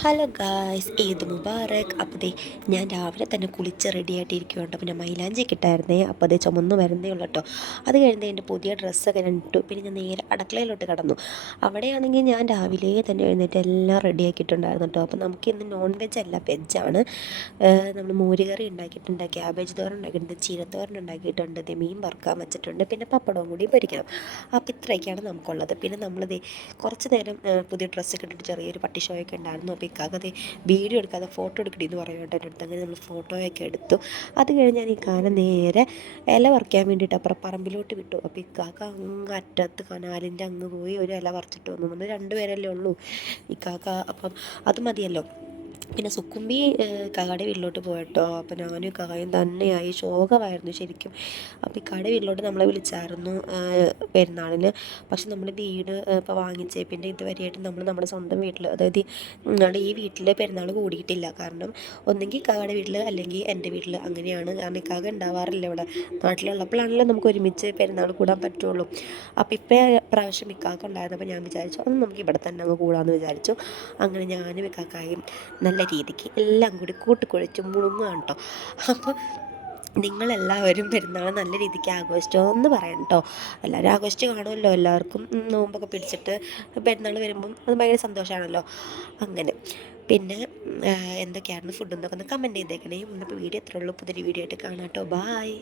Hello guys, Eid Mubarak. അപ്പോൾ ദേ ഞാൻ രാവിലെ തന്നെ കുളിച്ച് റെഡി ആയിട്ടിരിക്കുന്നുണ്ട്. പിന്നെ മൈലാഞ്ചി കിട്ടായിരുന്നേ, അപ്പോൾ അതേ ചുമന്ന് വരുന്നേ ഉള്ളൂ കേട്ടോ. അത് കഴിഞ്ഞ് എൻ്റെ പുതിയ ഡ്രസ്സൊക്കെ ഞാൻ ഇട്ടു. പിന്നെ ഞാൻ നേരെ അടുക്കളയിലോട്ട് കടന്നു. അവിടെയാണെങ്കിൽ ഞാൻ രാവിലെ തന്നെ എഴുന്നേറ്റ് എല്ലാം റെഡി ആക്കിയിട്ടുണ്ടായിരുന്നു കേട്ടോ. അപ്പോൾ നമുക്ക് ഇന്ന് നോൺ വെജ് അല്ല, വെജാണ്. നമ്മൾ മോരുകറി ഉണ്ടാക്കിയിട്ടുണ്ട്, ക്യാബേജ് തോരൻ ഉണ്ടാക്കിയിട്ടുണ്ട്, ചീരത്തോരൻ ഉണ്ടാക്കിയിട്ടുണ്ട്, മീൻ വറുക്കാൻ വെച്ചിട്ടുണ്ട്, പിന്നെ പപ്പടവും കൂടി പൊരിക്കണം. അപ്പോൾ ഇത്രയൊക്കെയാണ് നമുക്കുള്ളത്. പിന്നെ നമ്മളിത് കുറച്ച് നേരം പുതിയ ഡ്രസ്സൊക്കെ ഇട്ടിട്ട് ചെറിയൊരു പട്ടി ഷോയൊക്കെ ഉണ്ടായിരുന്നു. അപ്പോൾ ഇക്കാക്കത് വീഡിയോ എടുക്കാതെ ഫോട്ടോ എടുക്കണേ എന്ന് പറയുന്നുണ്ട് എൻ്റെ അടുത്ത്. അങ്ങനെ നമ്മൾ ഫോട്ടോയൊക്കെ എടുത്തു. അത് കഴിഞ്ഞ് ഞാൻ ഈ കാലം നേരെ ഇല പറിക്കാൻ വേണ്ടിയിട്ട് അപ്പുറം പറമ്പിലോട്ട് വിട്ടു. അപ്പോൾ ഇക്കാക്ക അങ്ങ് അറ്റത്ത് കനാലിൻ്റെ അങ്ങ് പോയി ഒരു ഇല പറിച്ചിട്ട് വന്നു. നമ്മൾ രണ്ടുപേരല്ലേ ഉള്ളൂ ഇക്കാക്ക, അപ്പം അത് മതിയല്ലോ. പിന്നെ സുക്കുമ്പി കാടെ വീട്ടിലോട്ട് പോയിട്ടോ. അപ്പോൾ ഞാനും കായും തന്നെയായി ശോകമായിരുന്നു ശരിക്കും. അപ്പോൾ ഈ കാടെ വീട്ടിലോട്ട് നമ്മളെ വിളിച്ചായിരുന്നു പെരുന്നാളിന്. പക്ഷെ നമ്മൾ വീട് ഇപ്പോൾ വാങ്ങിച്ചേ പിന്നെ ഇതുവരെയായിട്ട് നമ്മൾ നമ്മുടെ സ്വന്തം വീട്ടിൽ, അതായത് നമ്മുടെ ഈ വീട്ടിൽ പെരുന്നാൾ കൂടിയിട്ടില്ല. കാരണം ഒന്നെങ്കിൽ കാടെ വീട്ടിൽ അല്ലെങ്കിൽ എൻ്റെ വീട്ടിൽ, അങ്ങനെയാണ്. കാരണം ഇക്കാക ഉണ്ടാവാറില്ല ഇവിടെ. നാട്ടിലുള്ളപ്പോഴാണല്ലോ നമുക്ക് ഒരുമിച്ച് പെരുന്നാൾ കൂടാൻ പറ്റുള്ളൂ. അപ്പോൾ ഇപ്പോൾ പ്രാവശ്യം ഇക്കാക്ക ഉണ്ടായിരുന്നപ്പോൾ ഞാൻ വിചാരിച്ചു അന്ന് നമുക്ക് ഇവിടെ തന്നെ അങ്ങ് കൂടാമെന്ന് വിചാരിച്ചു. അങ്ങനെ ഞാനും ഇക്കാക്കായും നല്ല രീതിക്ക് എല്ലാം കൂടി കൂട്ടിക്കുഴച്ച് മുഴുങ്ങുകയാണ് കേട്ടോ. അപ്പോൾ നിങ്ങളെല്ലാവരും പെരുന്നാൾ നല്ല രീതിക്ക് ആഘോഷിച്ചോ എന്ന് പറയണം കേട്ടോ. എല്ലാവരും ആഘോഷിച്ച് കാണുമല്ലോ. എല്ലാവർക്കും നോമ്പൊക്കെ പിടിച്ചിട്ട് പെരുന്നാൾ വരുമ്പം അത് ഭയങ്കര സന്തോഷമാണല്ലോ. അങ്ങനെ പിന്നെ എന്തൊക്കെയായിരുന്നു ഫുഡ് എന്നൊക്കെ ഒന്ന് കമൻറ്റ് ചെയ്തേക്കണേ. ഇന്നിപ്പോൾ വീഡിയോ എത്ര ഉള്ളൂ. പുതിയൊരു വീഡിയോ ആയിട്ട് കാണാം കേട്ടോ. ബായ്.